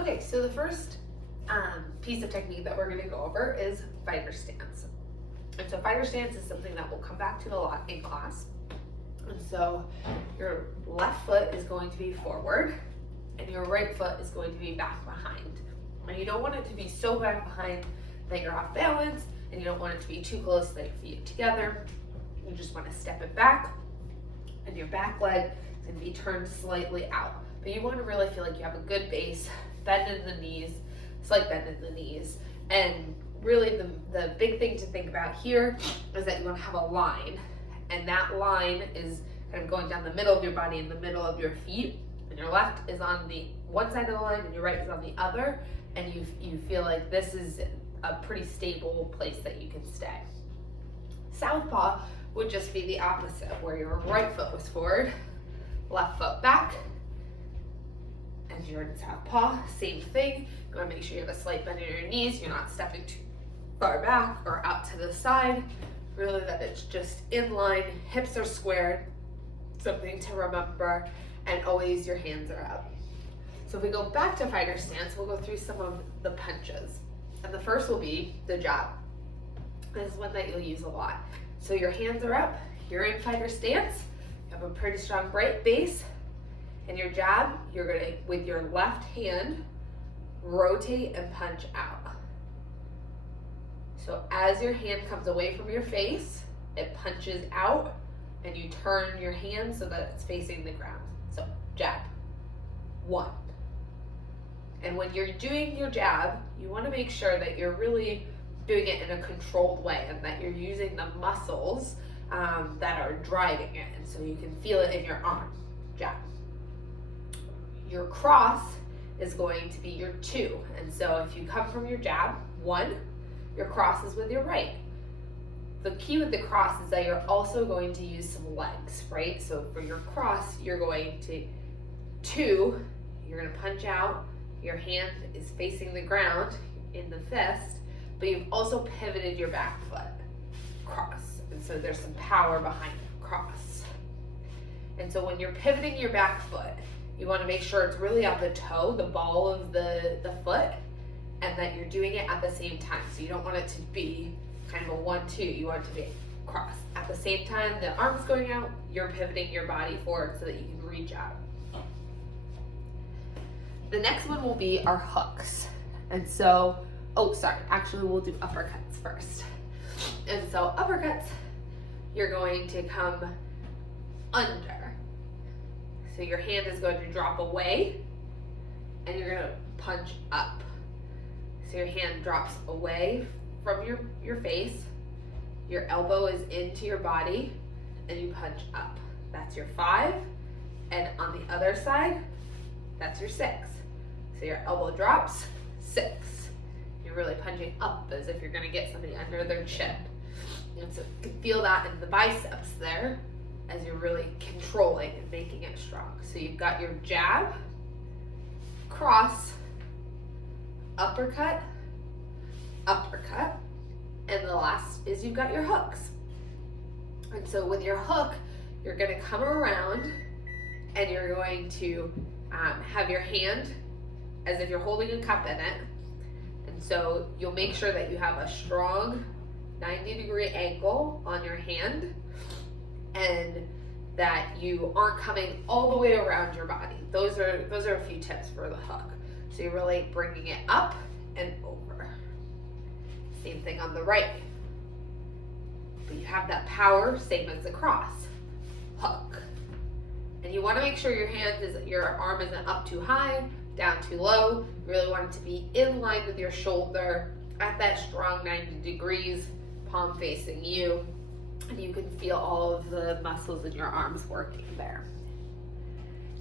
Okay, so the first piece of technique that we're going to go over is fighter stance. And so fighter stance is something that we'll come back to a lot in class. And so your left foot is going to be forward and your right foot is going to be back behind. And you don't want it to be so back behind that you're off balance, and you don't want it to be too close that your feet are together. You just want to step it back, and your back leg is going to be turned slightly out. But you want to really feel like you have a good base, bend in the knees, slight bend in the knees. And really the big thing to think about here is that you want to have a line, and that line is kind of going down the middle of your body, in the middle of your feet, and your left is on the one side of the line and your right is on the other, and you feel like this is a pretty stable place that you can stay. Southpaw would just be the opposite, where your right foot was forward, left foot back, and you're in southpaw. Same thing. You want to make sure you have a slight bend in your knees. You're not stepping too far back or out to the side. Really that it's just in line, hips are squared, something to remember, and always your hands are up. So if we go back to fighter stance, we'll go through some of the punches. And the first will be the jab. This is one that you'll use a lot. So your hands are up, you're in fighter stance, you have a pretty strong right base, and your jab, you're gonna, with your left hand, rotate and punch out. So as your hand comes away from your face, it punches out, and you turn your hand so that it's facing the ground. So jab, 1. And when you're doing your jab, you want to make sure that you're really doing it in a controlled way, and that you're using the muscles that are driving it, and so you can feel it in your arm. Jab. Your cross is going to be your 2, and so if you come from your jab, 1, your cross is with your right. The key with the cross is that you're also going to use some legs, right? So for your cross, you're going to 2, you're going to punch out, your hand is facing the ground in the fist, but you've also pivoted your back foot, cross. And so there's some power behind cross. And so when you're pivoting your back foot, you want to make sure it's really on the toe, the ball of the foot, and that you're doing it at the same time. So you don't want it to be kind of a 1-2, you want it to be cross. At the same time, the arm's going out, you're pivoting your body forward so that you can reach out. The next one will be our hooks. And so, actually we'll do uppercuts first. And so uppercuts, you're going to come under. So your hand is going to drop away, and you're going to punch up. So your hand drops away from your face, your elbow is into your body, and you punch up. That's your 5. And on the other side, that's your 6. So your elbow drops, 6. You're really punching up as if you're gonna get somebody under their chin. And so you can feel that in the biceps there as you're really controlling and making it strong. So you've got your jab, cross, uppercut, uppercut, and the last is you've got your hooks. And so with your hook, you're gonna come around and you're going to have your hand as if you're holding a cup in it. And so you'll make sure that you have a strong 90-degree angle on your hand, and that you aren't coming all the way around your body. Those are a few tips for the hook. So you're really bringing it up and over. Same thing on the right. But you have that power, same as the cross. Hook. And you want to make sure your arm isn't up too high, down too low. You really want it to be in line with your shoulder at that strong 90 degrees, palm facing you. And you can feel all of the muscles in your arms working there.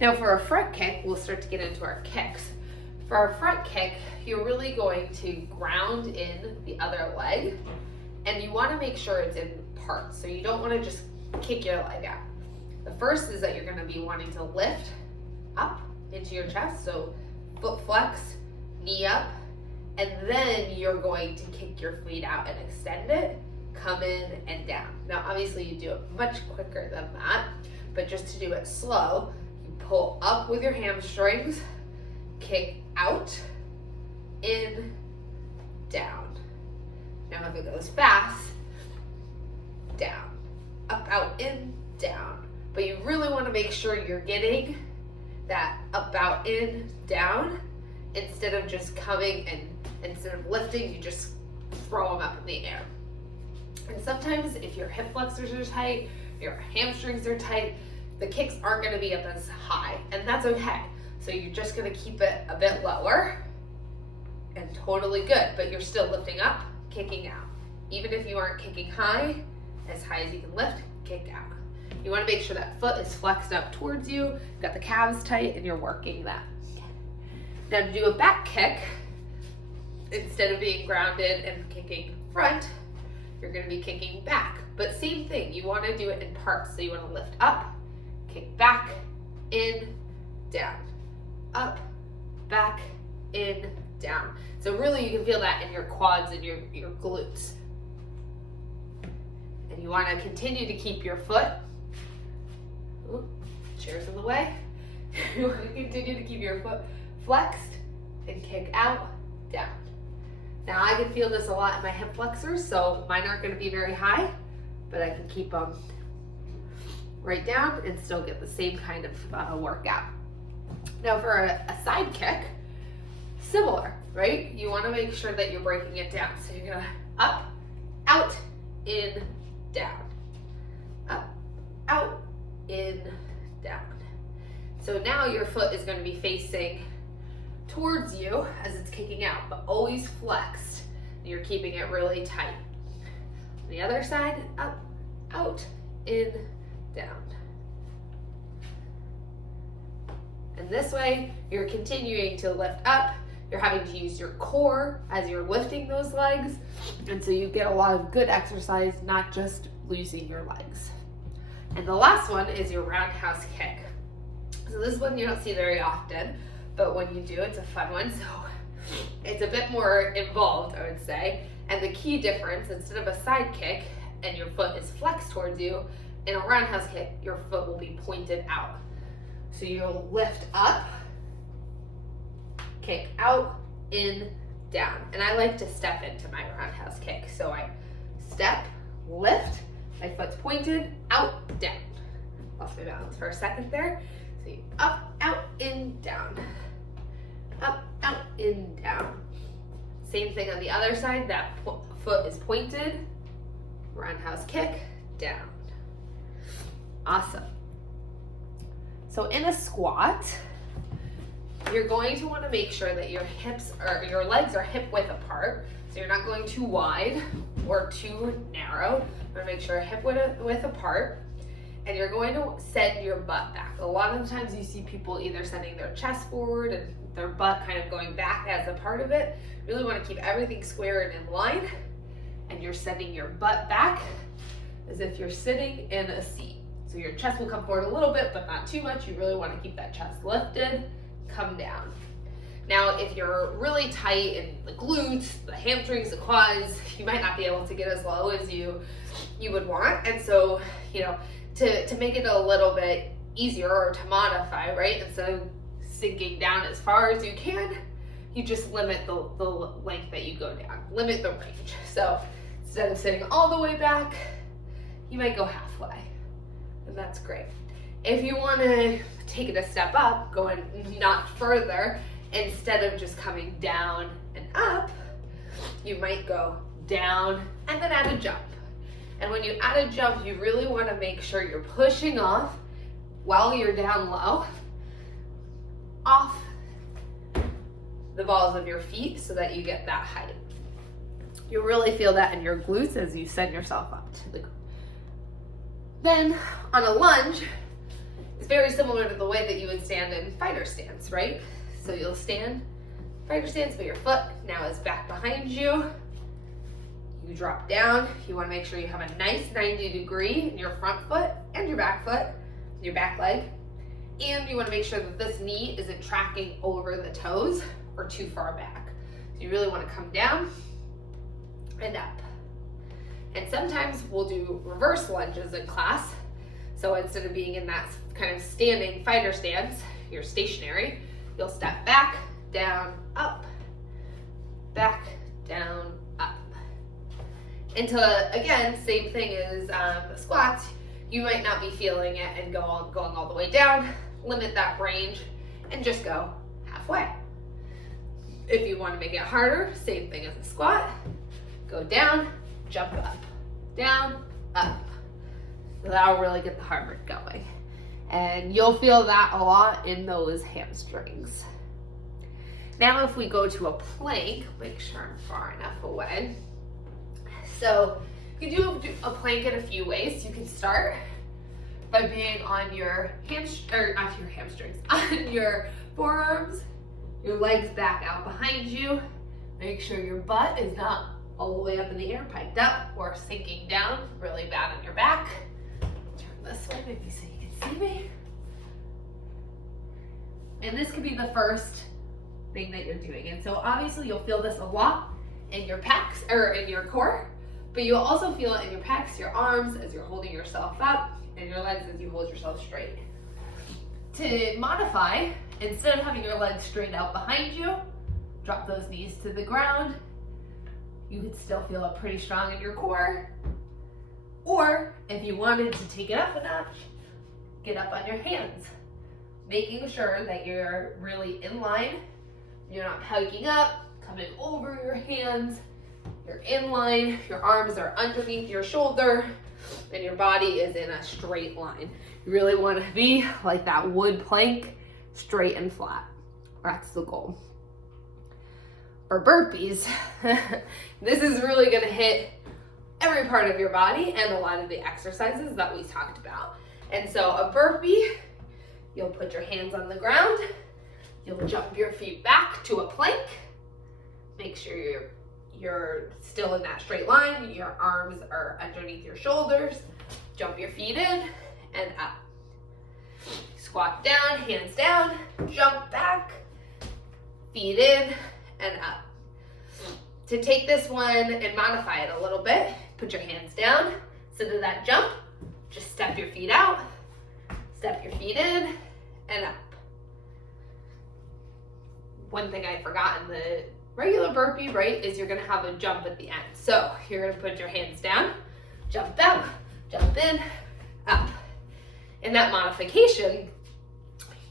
Now for a front kick, we'll start to get into our kicks. For our front kick, you're really going to ground in the other leg, and you want to make sure it's in parts. So you don't want to just kick your leg out. The first is that you're going to be wanting to lift up into your chest, so foot flex, knee up, and then you're going to kick your feet out and extend it, come in and down. Now obviously you do it much quicker than that, but just to do it slow, you pull up with your hamstrings, kick out, in, down. Now if it goes fast, down, up, out, in, down. But you really want to make sure you're getting that up, out, in, down, instead of just coming and instead of lifting, you just throw them up in the air. And sometimes if your hip flexors are tight, your hamstrings are tight, the kicks aren't going to be up as high, and that's okay. So you're just going to keep it a bit lower and totally good, but you're still lifting up, kicking out. Even if you aren't kicking high, as high as you can lift, kick out. You want to make sure that foot is flexed up towards you, got the calves tight, and you're working that. Now to do a back kick, instead of being grounded and kicking front, you're going to be kicking back. But same thing, you want to do it in parts. So you want to lift up, kick back, in, down, up, back, in, down. So really you can feel that in your quads and your glutes. And you want to continue to keep your foot, chair's in the way. You want to continue to keep your foot flexed and kick out, down. Now I can feel this a lot in my hip flexors, so mine aren't going to be very high, but I can keep them right down and still get the same kind of workout. Now for a side kick, similar, right? You want to make sure that you're breaking it down. So you're going to up, out, in, down. Up, out, in, down. So now your foot is going to be facing towards you as it's kicking out, but always flexed. You're keeping it really tight. On the other side, up, out, in, down. And this way, you're continuing to lift up. You're having to use your core as you're lifting those legs. And so you get a lot of good exercise, not just losing your legs. And the last one is your roundhouse kick. So this one you don't see very often, but when you do, it's a fun one. So it's a bit more involved, I would say. And the key difference, instead of a side kick and your foot is flexed towards you, in a roundhouse kick, your foot will be pointed out. So you'll lift up, kick out, in, down. And I like to step into my roundhouse kick. So I step, lift, my foot's pointed, out, down. Lost my balance for a second there. So you up, out, in, down. Up, out, in, down. Same thing on the other side, that foot is pointed, roundhouse kick, down. Awesome. So in a squat, you're going to want to make sure that your legs are hip width apart. So you're not going too wide or too narrow. You're going to make sure hip width apart. And you're going to send your butt back. A lot of the times you see people either sending their chest forward and their butt kind of going back as a part of it. You really want to keep everything square and in line. And you're sending your butt back as if you're sitting in a seat. So your chest will come forward a little bit, but not too much. You really want to keep that chest lifted, come down. Now, if you're really tight in the glutes, the hamstrings, the quads, you might not be able to get as low as you would want. And so, to make it a little bit easier or to modify, right? Instead of sinking down as far as you can, you just limit the length that you go down, limit the range. So instead of sitting all the way back, you might go halfway, and that's great. If you want to take it a step up, going not further, instead of just coming down and up, you might go down and then add a jump. And when you add a jump, you really want to make sure you're pushing off while you're down low, off the balls of your feet so that you get that height. You'll really feel that in your glutes as you send yourself up to the ground. Then on a lunge, it's very similar to the way that you would stand in fighter stance, right? So you'll stand fighter stance, but your foot now is back behind you. You drop down. You want to make sure you have a nice 90-degree in your front foot and your back leg. And you want to make sure that this knee isn't tracking over the toes or too far back. So you really want to come down and up. And sometimes we'll do reverse lunges in class. So instead of being in that kind of standing fighter stance, you're stationary, you'll step back And to, again, same thing as squats, you might not be feeling it and going all the way down. Limit that range and just go halfway. If you want to make it harder, same thing as a squat. Go down, jump up, down, up. So that'll really get the heart rate going. And you'll feel that a lot in those hamstrings. Now if we go to a plank, make sure I'm far enough away. So you can do a plank in a few ways. You can start by being on your on your forearms, your legs back out behind you. Make sure your butt is not all the way up in the air, piked up, or sinking down really bad on your back. Turn this way, maybe so you can see me. And this could be the first thing that you're doing. And so obviously you'll feel this a lot in your pecs or in your core, but you'll also feel it in your pecs, your arms as you're holding yourself up, and your legs as you hold yourself straight. To modify, instead of having your legs straight out behind you, drop those knees to the ground. You could still feel it pretty strong in your core. Or if you wanted to take it up a notch, get up on your hands, making sure that you're really in line. You're not hiking up, coming over your hands. You're in line, your arms are underneath your shoulder, and your body is in a straight line. You really want to be like that wood plank, straight and flat. That's the goal. For burpees, this is really going to hit every part of your body and a lot of the exercises that we talked about. And so a burpee, you'll put your hands on the ground, you'll jump your feet back to a plank, make sure you're still in that straight line, your arms are underneath your shoulders, jump your feet in and up. Squat down, hands down, jump back, feet in and up. To take this one and modify it a little bit, put your hands down, instead of that jump, just step your feet out, step your feet in and up. One thing I forgot in the regular burpee, right, is you're gonna have a jump at the end. So you're gonna put your hands down, jump out, jump in, up. In that modification,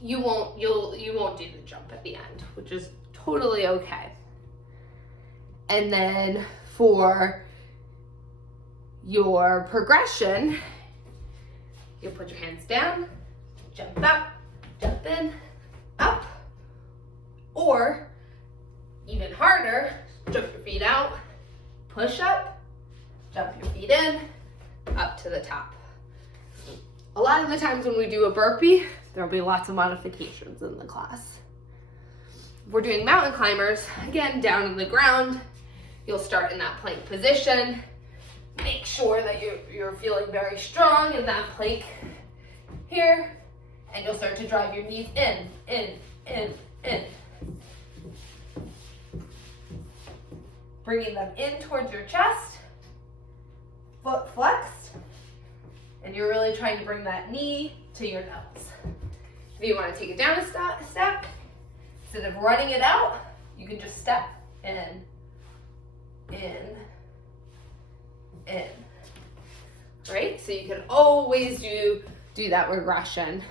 you won't do the jump at the end, which is totally okay. And then for your progression, you'll put your hands down, jump up, jump in, up, or even harder, jump your feet out, push up, jump your feet in, up to the top. A lot of the times when we do a burpee, there'll be lots of modifications in the class. If we're doing mountain climbers, again, down on the ground, you'll start in that plank position. Make sure that you're feeling very strong in that plank here, and you'll start to drive your knees in. Bringing them in towards your chest, foot flexed, and you're really trying to bring that knee to your nose. If you want to take it down a step, instead of running it out, you can just step in. Right? So you can always do that regression.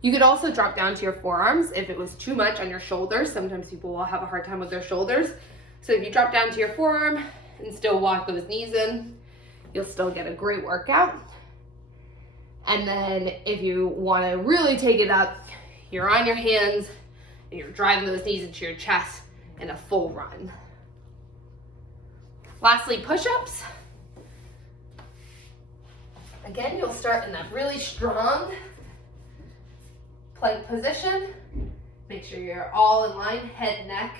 You could also drop down to your forearms if it was too much on your shoulders. Sometimes people will have a hard time with their shoulders. So if you drop down to your forearm and still walk those knees in, you'll still get a great workout. And then if you want to really take it up, you're on your hands and you're driving those knees into your chest in a full run. Lastly, push-ups. Again, you'll start in that really strong plank position. Make sure you're all in line, head, neck,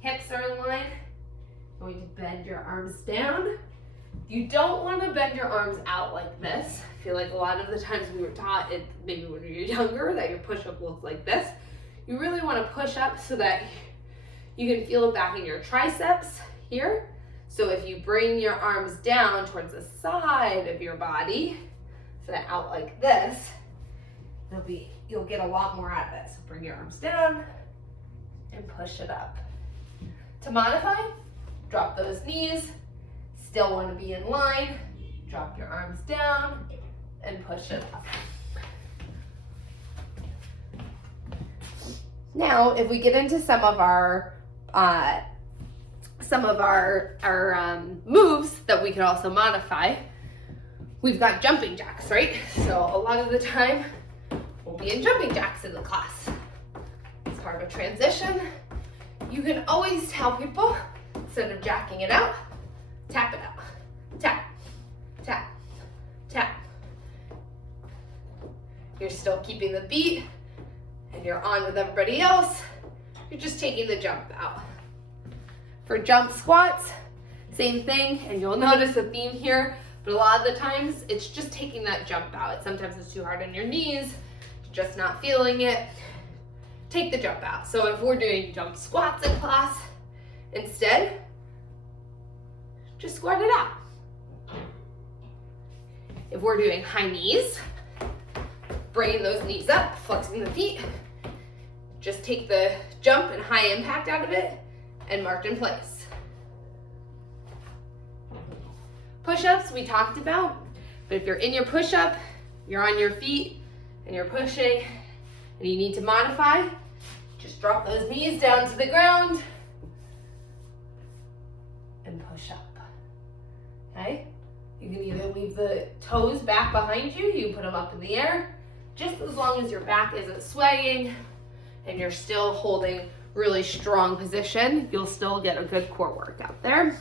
hips are in line. Going to bend your arms down. You don't want to bend your arms out like this. I feel like a lot of the times we were taught, maybe when you're younger, that your push-up looks like this. You really want to push up so that you can feel it back in your triceps here. So if you bring your arms down towards the side of your body, so that out like this, you'll get a lot more out of it. So bring your arms down and push it up. To modify, Drop those knees. Still want to be in line. Drop your arms down and push it up. Now, if we get into some of our moves that we can also modify, we've got jumping jacks, right? So a lot of the time, we'll be in jumping jacks in the class. It's part of a transition. You can always tell people, instead of jacking it out, tap it out. Tap, tap, tap. You're still keeping the beat, and you're on with everybody else. You're just taking the jump out. For jump squats, same thing, and you'll notice a theme here, but a lot of the times it's just taking that jump out. Sometimes it's too hard on your knees, you're just not feeling it. Take the jump out. So if we're doing jump squats in class, instead, just squat it out. If we're doing high knees, bringing those knees up, flexing the feet, just take the jump and high impact out of it and march in place. Push-ups we talked about, but if you're in your push-up, you're on your feet and you're pushing and you need to modify, just drop those knees down to the ground and push up, okay? You can either leave the toes back behind you, you put them up in the air, just as long as your back isn't swaying and you're still holding really strong position, you'll still get a good core workout there.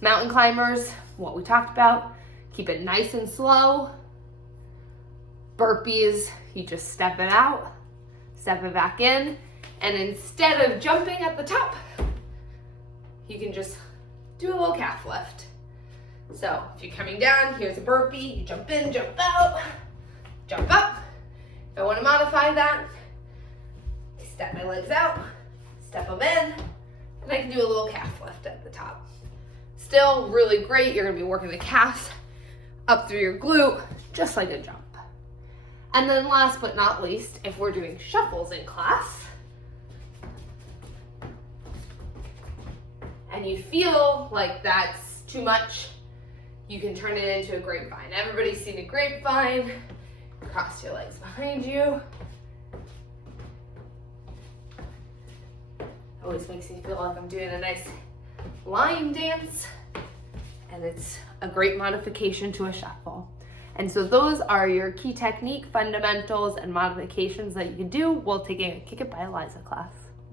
Mountain climbers, what we talked about, keep it nice and slow. Burpees, you just step it out, step it back in, and instead of jumping at the top, you can just do a little calf lift. So if you're coming down, here's a burpee, you jump in, jump out, jump up. If I want to modify that, I step my legs out, step them in, and I can do a little calf lift at the top. Still really great, you're gonna be working the calves up through your glute, just like a jump. And then last but not least, if we're doing shuffles in class, and you feel like that's too much, you can turn it into a grapevine. Everybody's seen a grapevine. Cross your legs behind you. Always makes me feel like I'm doing a nice line dance, and it's a great modification to a shuffle. And so those are your key technique, fundamentals, and modifications that you can do while taking a Kick It by Eliza class.